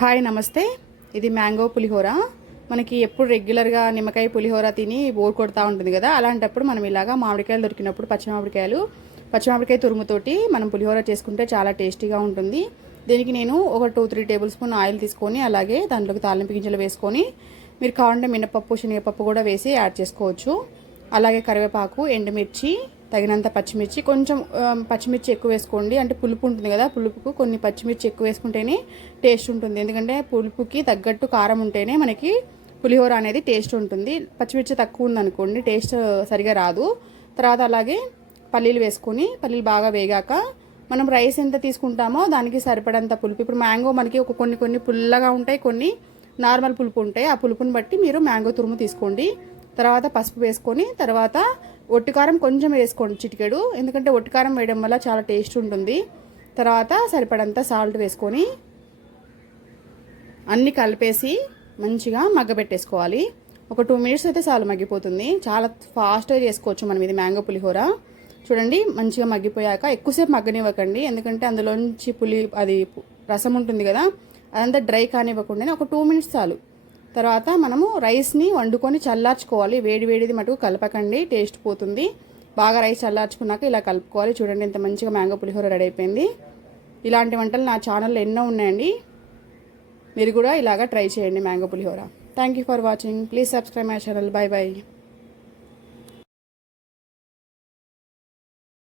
Hi నమస్తే. ఇది mango పులిహోర. మనకి ఎప్పుడు రెగ్యులర్గా నిమ్మకాయ పులిహోర తిని బోర్ కొడతా ఉంటుంది కదా అలాంటప్పుడు మనం ఇలాగా మామిడికాయలు దొరికినప్పుడు పచ్చి మామిడికాయలు తురుముతోటి మనం పులిహోర చేసుకుంటే చాలా టేస్టీగా ఉంటుంది. దీనికి నేను ఒక two three tablespoon oil తీసుకొని అలాగే దాంట్లోకి తాలింపు గింజలు వేసుకొని మీరు కావాలంటే మినపప్పు శనగపప్పు కూడా వేసి యాడ్ చేసుకోవచ్చు. అలాగే కరివేపాకు ఎండుమిర్చి తగినంత పచ్చిమిర్చి కొంచెం పచ్చిమిర్చి ఎక్కువ వేసుకోండి. అంటే పులుపు ఉంటుంది కదా పులుపుకు కొన్ని పచ్చిమిర్చి ఎక్కువ వేసుకుంటేనే టేస్ట్ ఉంటుంది. ఎందుకంటే పులుపుకి తగ్గట్టు కారం ఉంటేనే మనకి పులిహోర అనేది టేస్ట్ ఉంటుంది. పచ్చిమిర్చి తక్కువ ఉందనుకోండి టేస్ట్ సరిగా రాదు. తర్వాత అలాగే పల్లీలు వేసుకొని పల్లీలు బాగా వేగాక మనం రైస్ ఎంత తీసుకుంటామో దానికి సరిపడంత పులుపు. ఇప్పుడు మ్యాంగో మనకి ఒక కొన్ని కొన్ని పుల్లగా ఉంటాయి కొన్ని నార్మల్ పులుపు ఉంటాయి. ఆ పులుపుని బట్టి మీరు మ్యాంగో తురుము తీసుకోండి. తర్వాత పసుపు వేసుకొని తర్వాత ఒట్టికారం కొంచెం వేసుకోండి చిటికెడు. ఎందుకంటే ఒట్టికారం వేయడం వల్ల చాలా టేస్ట్ ఉంటుంది. తర్వాత సరిపడంత సాల్ట్ వేసుకొని అన్నీ కలిపేసి మంచిగా మగ్గబెట్టేసుకోవాలి. ఒక టూ మినిట్స్ అయితే చాలు మగ్గిపోతుంది. చాలా ఫాస్ట్గా చేసుకోవచ్చు మనం ఇది మ్యాంగో పులిహోర. చూడండి మంచిగా మగ్గిపోయాక ఎక్కువసేపు మగ్గనివ్వకండి. ఎందుకంటే అందులోంచి పులి అది రసం ఉంటుంది కదా అదంతా డ్రై కానివ్వకుండా ఒక టూ మినిట్స్ చాలు. తర్వాత మనము రైస్ని వండుకొని చల్లార్చుకోవాలి. వేడి వేడిది మటుకు కలపకండి. టేస్ట్ పోతుంది. బాగా రైస్ చల్లార్చుకున్నాక ఇలా కలుపుకోవాలి. చూడండి ఇంత మంచిగా మ్యాంగో పులిహోర రెడీ అయిపోయింది. ఇలాంటి వంటలు నా ఛానల్లో ఎన్నో ఉన్నాయండి. మీరు కూడా ఇలాగా ట్రై చేయండి mango pulihora. Thank you for watching please subscribe my channel bye bye